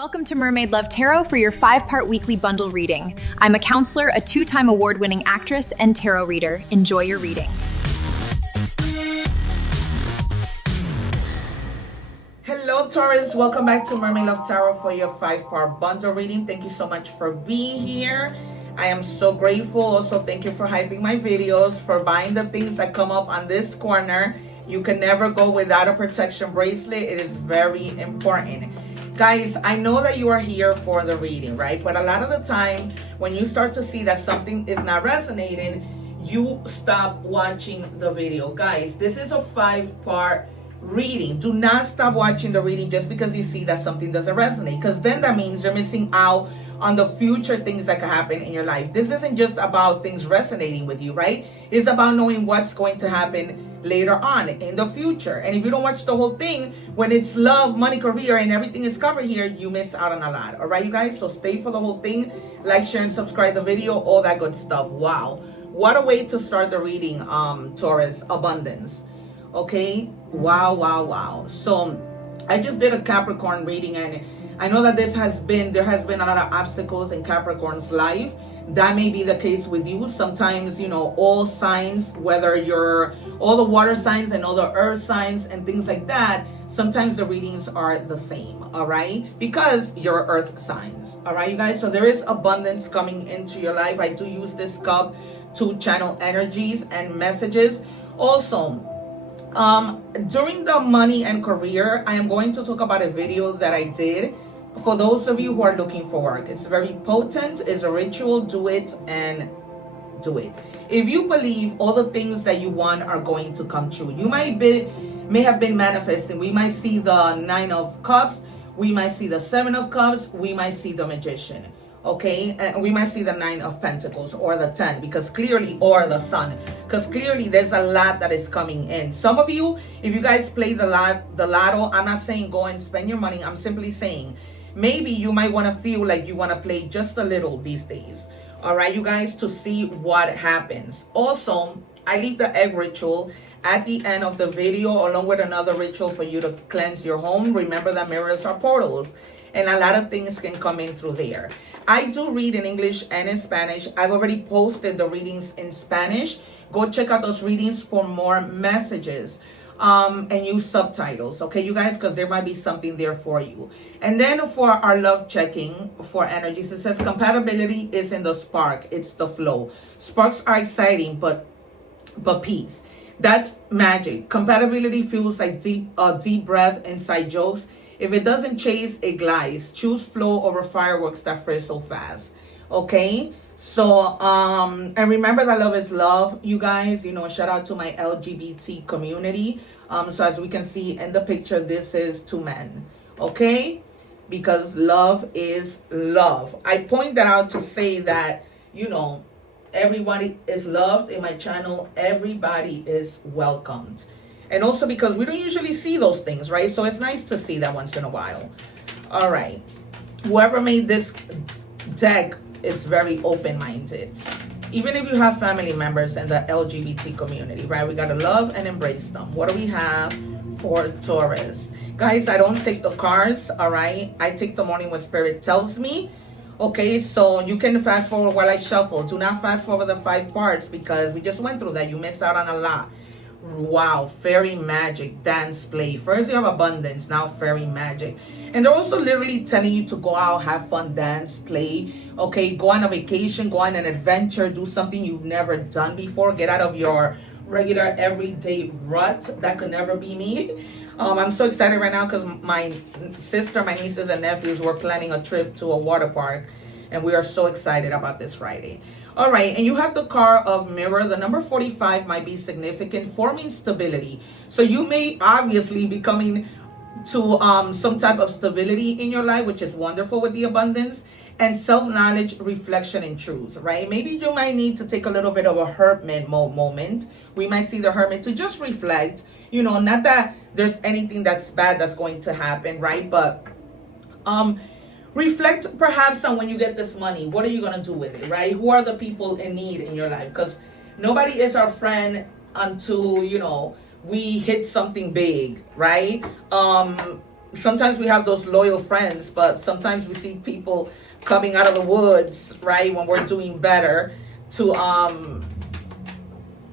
Welcome to Mermaid Love Tarot for your 5-part weekly bundle reading. I'm a counselor, a 2-time award-winning actress, and tarot reader. Enjoy your reading. Hello Taurus, welcome back to Mermaid Love Tarot for your 5-part bundle reading. Thank you so much for being here. I am so grateful. Also, thank you for hyping my videos, for buying the things that come up on this corner. You can never go without a protection bracelet. It is very important. Guys, I know that you are here for the reading, right? But a lot of the time, when you start to see that something is not resonating, you stop watching the video. Guys, this is a 5-part reading. Do not stop watching the reading just because you see that something doesn't resonate, because then that means you're missing out on the future things that can happen in your life. This isn't just about things resonating with you, right? It's about knowing what's going to happen later on in the future. And if you don't watch the whole thing, when it's love, money, career, and everything is covered here, you miss out on a lot. All right, you guys? So stay for the whole thing. Like, share, and subscribe the video, all that good stuff. Wow. What a way to start the reading, Taurus. Abundance. Okay? Wow. So I just did a Capricorn reading, and I know that there has been a lot of obstacles in Capricorn's life. That may be the case with you. Sometimes, you know, all signs, whether you're all the water signs and all the earth signs and things like that, sometimes the readings are the same, all right? Because you're earth signs, all right, you guys? So there is abundance coming into your life. I do use this cup to channel energies and messages. Also, during the money and career, I am going to talk about a video that I did for those of you who are looking for work. It's very potent. It's a ritual. Do it and do it. If you believe all the things that you want are going to come true, you may have been manifesting. We might see the 9 of Cups. We might see the 7 of Cups. We might see the Magician. Okay, and we might see the 9 of Pentacles or the 10, because clearly, or the Sun, because clearly there's a lot that is coming in. Some of you, if you guys play the lotto, I'm not saying go and spend your money. I'm simply saying maybe you might want to feel like you want to play just a little these days. All right, you guys, to see what happens. Also, I leave the egg ritual at the end of the video, along with another ritual for you to cleanse your home. Remember that mirrors are portals, and a lot of things can come in through there. I do read in English and in Spanish. I've already posted the readings in Spanish. Go check out those readings for more messages and use subtitles, okay, you guys, because there might be something there for you. And then for our love checking for energies, it says compatibility is in the spark. It's the flow. Sparks are exciting, but peace. That's magic. Compatibility feels like deep breath, inside jokes. If it doesn't chase, it glides. Choose flow over fireworks that frizzle fast. Okay? So, and remember that love is love, you guys. You know, shout out to my LGBT community. So as we can see in the picture, this is 2 men. Okay? Because love is love. I point that out to say that, you know, everybody is loved in my channel. Everybody is welcomed. And also because we don't usually see those things, right? So it's nice to see that once in a while. All right. Whoever made this deck is very open-minded. Even if you have family members in the LGBT community, right? We got to love and embrace them. What do we have for Taurus? Guys, I don't take the cards, all right? I take the morning what Spirit tells me. Okay, so you can fast forward while I shuffle. Do not fast forward the 5 parts because we just went through that. You missed out on a lot. Wow, fairy magic, dance, play. First you have abundance, now fairy magic. And they're also literally telling you to go out, have fun, dance, play. Okay, go on a vacation, go on an adventure, do something you've never done before. Get out of your regular everyday rut. That could never be me. I'm so excited right now because my sister, my nieces and nephews were planning a trip to a water park. And we are so excited about this Friday. All right, and you have the card of mirror. The number 45 might be significant, forming stability. So you may obviously be coming to some type of stability in your life, which is wonderful with the abundance, and self-knowledge, reflection, and truth, right? Maybe you might need to take a little bit of a hermit moment. We might see the hermit to just reflect, you know, not that there's anything that's bad that's going to happen, right? But reflect perhaps on when you get this money. What are you going to do with it, right? Who are the people in need in your life? Because nobody is our friend until, you know, we hit something big, right? sometimes we have those loyal friends, but sometimes we see people coming out of the woods, right, when we're doing better, to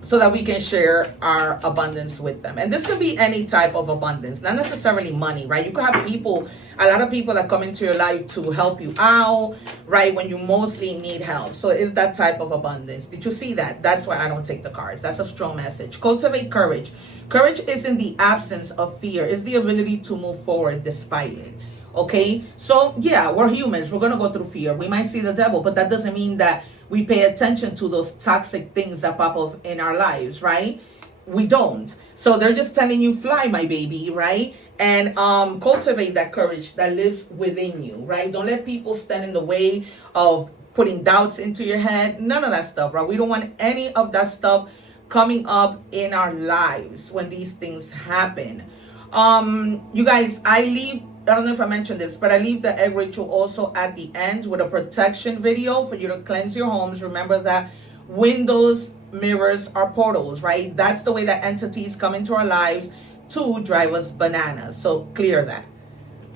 so that we can share our abundance with them. And this could be any type of abundance, not necessarily money, right? You could have people, a lot of people that come into your life to help you out, right, when you mostly need help. So it's that type of abundance. Did you see that? That's why I don't take the cards. That's a strong message. Cultivate courage. Courage isn't the absence of fear. It's the ability to move forward despite it. Okay? So yeah, we're humans. We're going to go through fear. We might see the devil, but that doesn't mean that we pay attention to those toxic things that pop up in our lives, right? We don't. So they're just telling you, fly, my baby, right? And cultivate that courage that lives within you, right? Don't let people stand in the way of putting doubts into your head. None of that stuff, right? We don't want any of that stuff coming up in our lives when these things happen. You guys, I don't know if I mentioned this, but I leave the egg ritual also at the end with a protection video for you to cleanse your homes. Remember that windows, mirrors are portals, right? That's the way that entities come into our lives to drive us bananas. So clear that.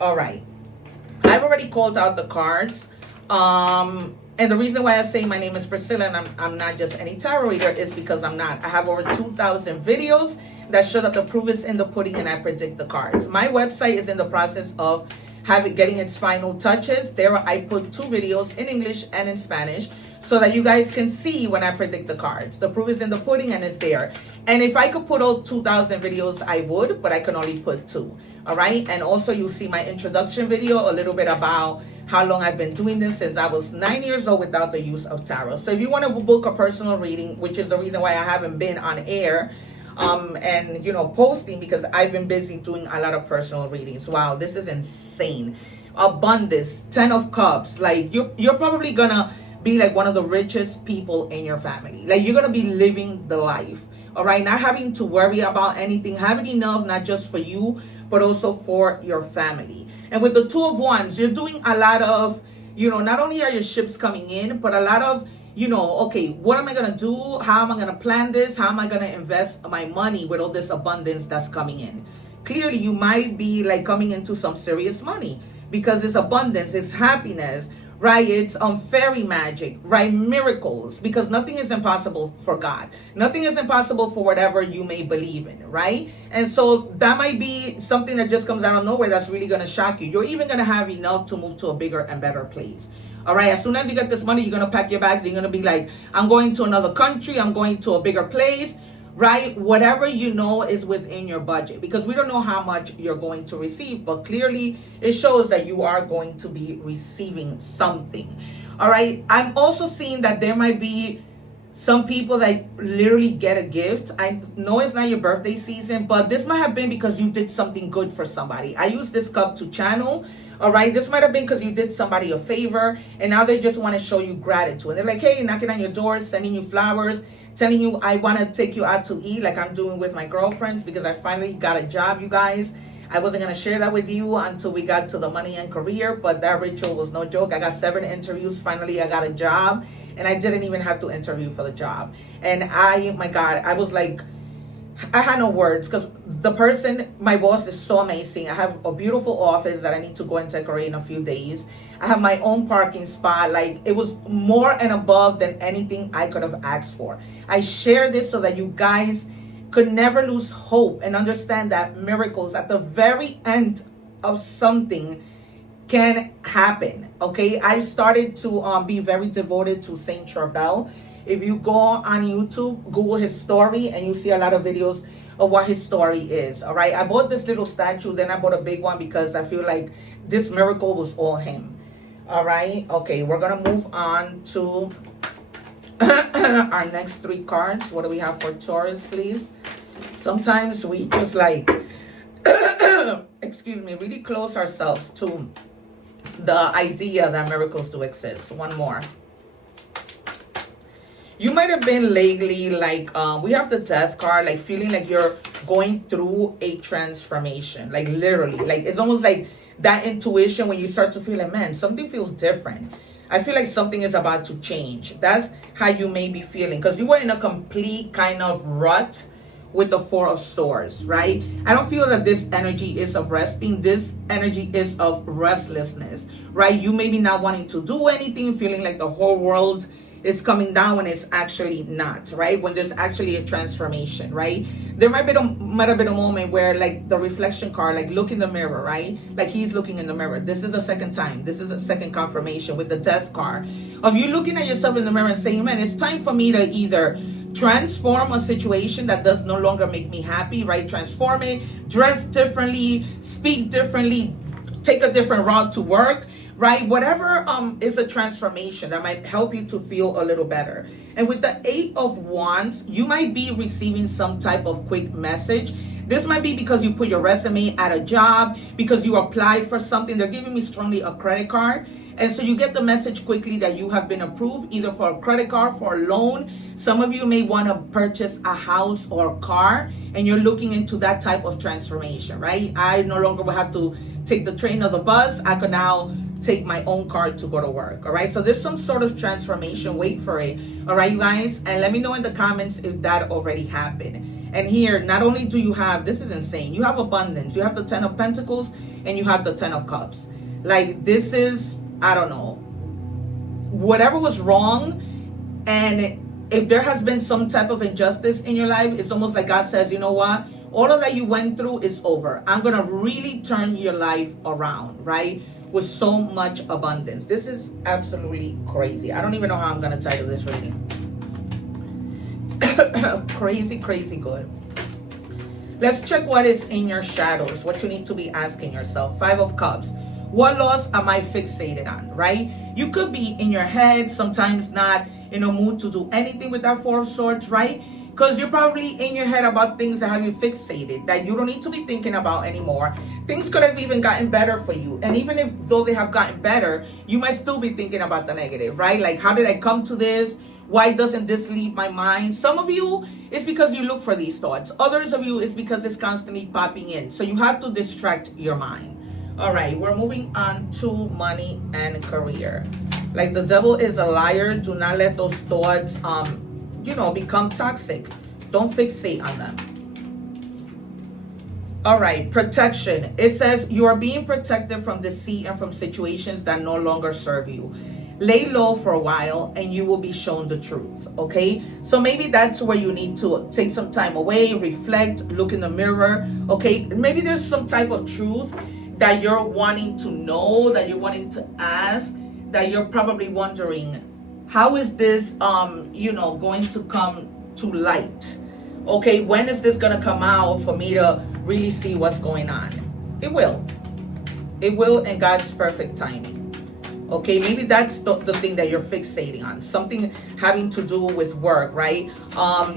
All right. I've already called out the cards. And the reason why I say my name is Priscilla and I'm not just any tarot reader is because I'm not. I have over 2,000 videos that show that the proof is in the pudding and I predict the cards. My website is in the process of getting its final touches. There I put 2 videos in English and in Spanish so that you guys can see when I predict the cards. The proof is in the pudding and it's there. And if I could put all 2,000 videos, I would, but I can only put 2. All right. And also you'll see my introduction video, a little bit about how long I've been doing this since I was 9 years old without the use of tarot. So if you want to book a personal reading, which is the reason why I haven't been on air, and posting, because I've been busy doing a lot of personal readings. Wow, this is insane. Abundance, 10 of cups. Like you're probably gonna be like one of the richest people in your family. Like you're gonna be living the life. All right, not having to worry about anything, having enough not just for you but also for your family. And with the 2 of Wands, you're doing a lot of, not only are your ships coming in, but a lot of, okay, what am I going to do? How am I going to plan this? How am I going to invest my money with all this abundance that's coming in? Clearly, you might be like coming into some serious money because it's abundance, it's happiness, right? It's fairy magic, right? Miracles, because nothing is impossible for God. Nothing is impossible for whatever you may believe in, right? And so that might be something that just comes out of nowhere that's really going to shock you. You're even going to have enough to move to a bigger and better place. All right, as soon as you get this money, you're going to pack your bags. You're going to be like, I'm going to another country. I'm going to a bigger place, right? Whatever is within your budget, because we don't know how much you're going to receive, but clearly it shows that you are going to be receiving something. All right, I'm also seeing that there might be some people that literally get a gift. I know it's not your birthday season, but this might have been because you did something good for somebody. I use this cup to channel. All right, this might have been because you did somebody a favor and now they just want to show you gratitude. And they're like, hey, knocking on your door, sending you flowers, telling you I want to take you out to eat, like I'm doing with my girlfriends, because I finally got a job, you guys. I wasn't going to share that with you until we got to the money and career, but that ritual was no joke. I got 7 interviews. Finally, I got a job and I didn't even have to interview for the job. And my God, I was like, I had no words, because the person, my boss, is so amazing. I have a beautiful office that I need to go and decorate in a few days. I have my own parking spot. Like, it was more and above than anything I could have asked for. I share this so that you guys could never lose hope and understand that miracles at the very end of something can happen. Okay, I've started to be very devoted to Saint Charbel. If you go on YouTube, Google his story, and you see a lot of videos of what his story is. All right, I bought this little statue, then I bought a big one because I feel like this miracle was all him. All right, okay, we're gonna move on to our next 3 cards. What do we have for Taurus, please? Sometimes we just like excuse me, really close ourselves to the idea that miracles do exist. One more. You might have been lately like, we have the Death card, like feeling like you're going through a transformation, like literally, like it's almost like that intuition when you start to feel like, man, something feels different. I feel like something is about to change. That's how you may be feeling, because you were in a complete kind of rut with the Four of Swords, right? I don't feel that this energy is of resting. This energy is of restlessness, right? You may be not wanting to do anything, feeling like the whole world is coming down when it's actually not, right? When there's actually a transformation, right? There might have been a moment where, like, the reflection card, like, look in the mirror, right? Like, he's looking in the mirror. This is a second time. This is a second confirmation with the Death card of you looking at yourself in the mirror and saying, man, it's time for me to either transform a situation that does no longer make me happy, right? Transform it, dress differently, speak differently, take a different route to work, right? Whatever is a transformation that might help you to feel a little better. And with the Eight of Wands, you might be receiving some type of quick message. This might be because you put your resume at a job, because you applied for something. They're giving me strongly a credit card. And so you get the message quickly that you have been approved, either for a credit card, for a loan. Some of you may want to purchase a house or a car, and you're looking into that type of transformation, right? I no longer will have to take the train or the bus. I can now take my own car to go to work. All right, so there's some sort of transformation. Wait for it. All right, you guys, and let me know in the comments if that already happened. And here, not only do you have, this is insane, you have abundance. You have the Ten of Pentacles and you have the Ten of Cups. Like, this is, I don't know, whatever was wrong, and if there has been some type of injustice in your life, it's almost like God says, you know what, all of that you went through is over. I'm gonna really turn your life around, right? With so much abundance. This is absolutely crazy. I don't even know how I'm gonna title this reading. Crazy, crazy good. Let's check what is in your shadows, what you need to be asking yourself. Five of Cups. What loss am I fixated on, right? You could be in your head, sometimes not in a mood to do anything with that Four of Swords, right? Because you're probably in your head about things that have you fixated, that you don't need to be thinking about anymore. Things could have even gotten better for you. And even if though they have gotten better, you might still be thinking about the negative, right? Like, how did I come to this? Why doesn't this leave my mind? Some of you, it's because you look for these thoughts. Others of you, it's because it's constantly popping in. So you have to distract your mind. All right, we're moving on to money and career. Like, the devil is a liar. Do not let those thoughts, become toxic. Don't fixate on them. All right, protection. It says you are being protected from deceit and from situations that no longer serve you. Lay low for a while and you will be shown the truth, okay? So maybe that's where you need to take some time away, reflect, look in the mirror, okay? Maybe there's some type of truth that you're wanting to know, that you're wanting to ask, that you're probably wondering, how is this, going to come to light? Okay, when is this gonna come out for me to really see what's going on? It will. It will in God's perfect timing. Okay, maybe that's the thing that you're fixating on. Something having to do with work, right?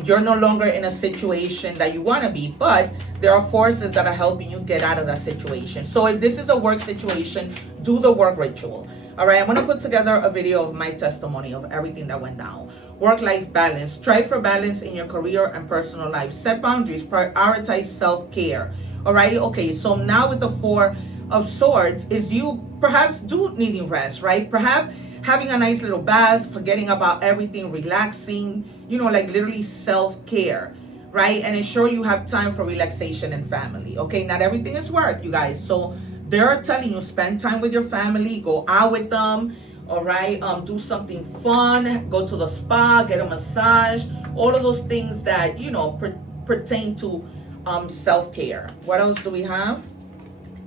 You're no longer in a situation that you want to be, but there are forces that are helping you get out of that situation. So if this is a work situation, do the work ritual. All right, I'm going to put together a video of my testimony of everything that went down. Work-life balance. Strive for balance in your career and personal life. Set boundaries. Prioritize self-care. All right, okay, so now with the Four of Swords is you perhaps do needing rest, right? Perhaps having a nice little bath, forgetting about everything, relaxing, like literally self-care, right? And ensure you have time for relaxation and family, okay? Not everything is work, you guys. So they're telling you, spend time with your family, go out with them, all right? Do something fun, go to the spa, get a massage, all of those things that, pertain to self-care. What else do we have?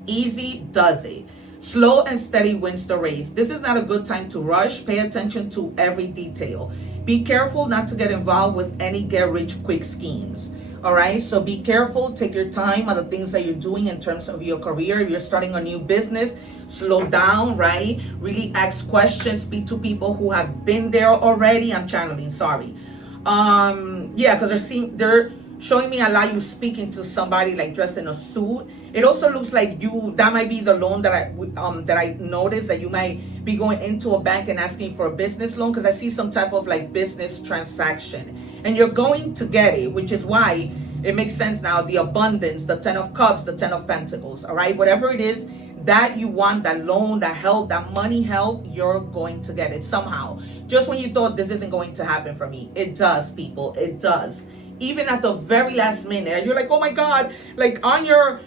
Easy does it. Slow and steady wins the race. This is not a good time to rush. Pay attention to every detail. Be careful not to get involved with any get-rich-quick schemes. All right, so be careful. Take your time on the things that you're doing in terms of your career. If you're starting a new business, slow down, right? Really ask questions. Speak to people who have been there already. I'm channeling, sorry. Because they're showing me a lot you speaking to somebody like dressed in a suit. It also looks like that might be the loan that I noticed, that you might be going into a bank and asking for a business loan, because I see some type of like business transaction and you're going to get it, which is why it makes sense now. The abundance, the Ten of Cups, the Ten of Pentacles, all right? Whatever it is that you want, that loan, that help, that money help, you're going to get it somehow. Just when you thought this isn't going to happen for me, it does, people, it does. even at the very last minute, and you're like, oh my God, like on your,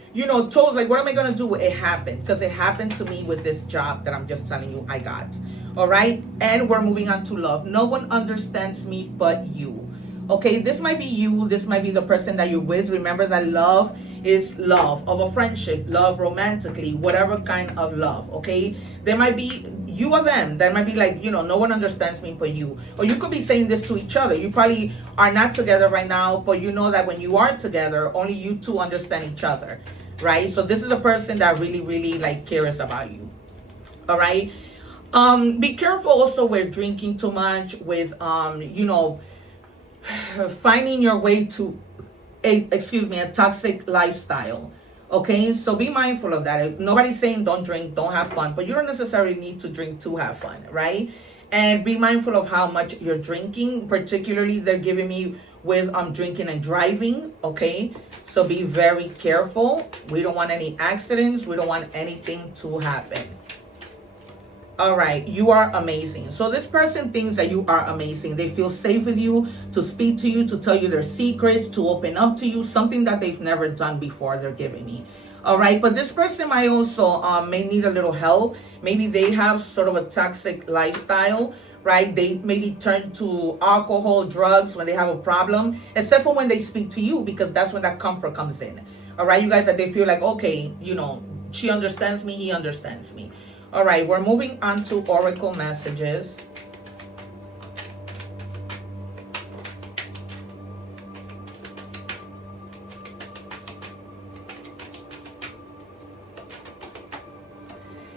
toes, like, what am I gonna do? It happens, because it happened to me with this job that I'm just telling you I got. All right, and we're moving on to love. No one understands me but you. Okay, this might be you, this might be the person that you're with. Remember that love is love of a friendship, love romantically, whatever kind of love. Okay, there might be you or them that might be like, no one understands me but you. Or you could be saying this to each other. You probably are not together right now, but you know that when you are together, only you two understand each other, right? So this is a person that really, really like cares about you. All right, be careful also with drinking too much, with finding your way to a toxic lifestyle. Okay, so be mindful of that. Nobody's saying don't drink, don't have fun, but you don't necessarily need to drink to have fun, right? And be mindful of how much you're drinking. Particularly, they're giving me with drinking and driving. Okay, so be very careful. We don't want any accidents. We don't want anything to happen. All right, you are amazing. So this person thinks that you are amazing. They feel safe with you, to speak to you, to tell you their secrets, to open up to you, something that they've never done before. They're giving me. All right, but this person might also may need a little help. Maybe they have sort of a toxic lifestyle, right? They maybe turn to alcohol, drugs when they have a problem, except for when they speak to you, because that's when that comfort comes in. All right, you guys, that they feel like, okay, she understands me, he understands me. All right, we're moving on to oracle messages.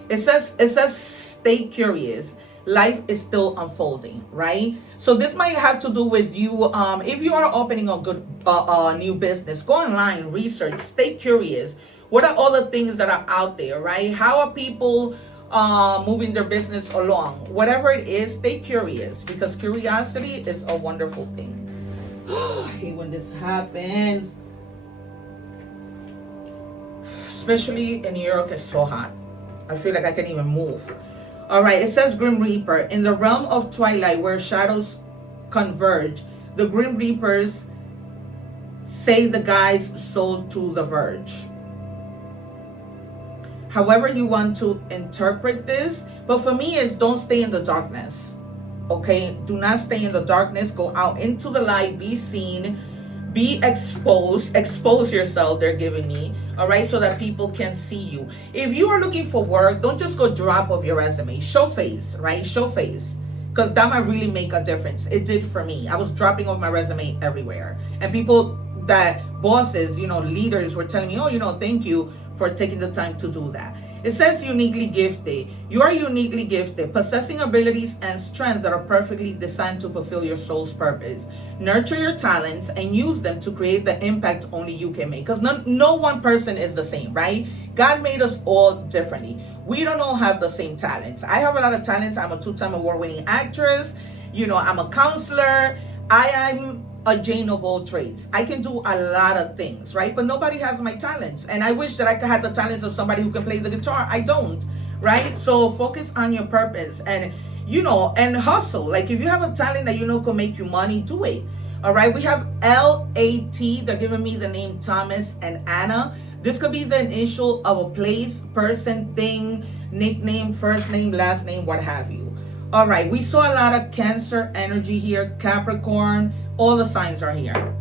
It says stay curious. Life is still unfolding, right? So this might have to do with you. If you are opening a good new business, go online, research, stay curious. What are all the things that are out there, right? How are people moving their business along? Whatever it is, stay curious, because curiosity is a wonderful thing. I hate when this happens, especially in New York. It's so hot. I feel like I can't even move. All right, it says Grim Reaper. In the realm of twilight where shadows converge, the Grim Reapers say the guide's soul to the verge. However you want to interpret this, but for me, it's don't stay in the darkness. Okay, do not stay in the darkness. Go out into the light, be seen, be exposed, expose yourself, they're giving me. All right, so that people can see you. If you are looking for work, don't just go drop off your resume. Show face, right? Show face, because that might really make a difference. It did for me. I was dropping off my resume everywhere, and people, that bosses, leaders were telling me, oh, thank you for taking the time to do that. It says uniquely gifted. You are uniquely gifted, possessing abilities and strengths that are perfectly designed to fulfill your soul's purpose. Nurture your talents and use them to create the impact only you can make. Because no one person is the same, right? God made us all differently. We don't all have the same talents. I have a lot of talents. I'm a 2-time award-winning actress. I'm a counselor. I'm a Jane of all trades. I can do a lot of things, right? But nobody has my talents. And I wish that I could have the talents of somebody who can play the guitar. I don't, right? So focus on your purpose and, and hustle. Like if you have a talent that can make you money, do it. All right. We have LAT. They're giving me the name Thomas and Anna. This could be the initial of a place, person, thing, nickname, first name, last name, what have you. All right. We saw a lot of Cancer energy here, Capricorn. All the signs are here.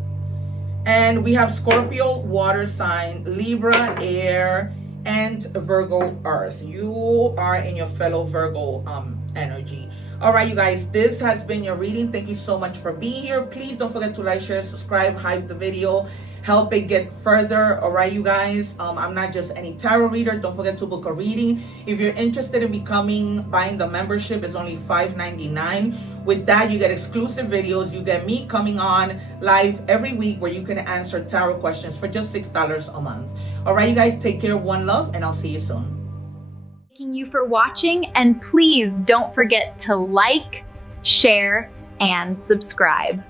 And we have Scorpio, water sign, Libra, air, and Virgo, earth. You are in your fellow Virgo energy. All right, you guys, this has been your reading. Thank you so much for being here. Please don't forget to like, share, subscribe, hype the video, help it get further. All right, you guys, I'm not just any tarot reader. Don't forget to book a reading. If you're interested in buying the membership, it's only $5.99. With that, you get exclusive videos. You get me coming on live every week where you can answer tarot questions for just $6 a month. All right, you guys, take care. One love, and I'll see you soon. Thanking you for watching, and please don't forget to like, share, and subscribe.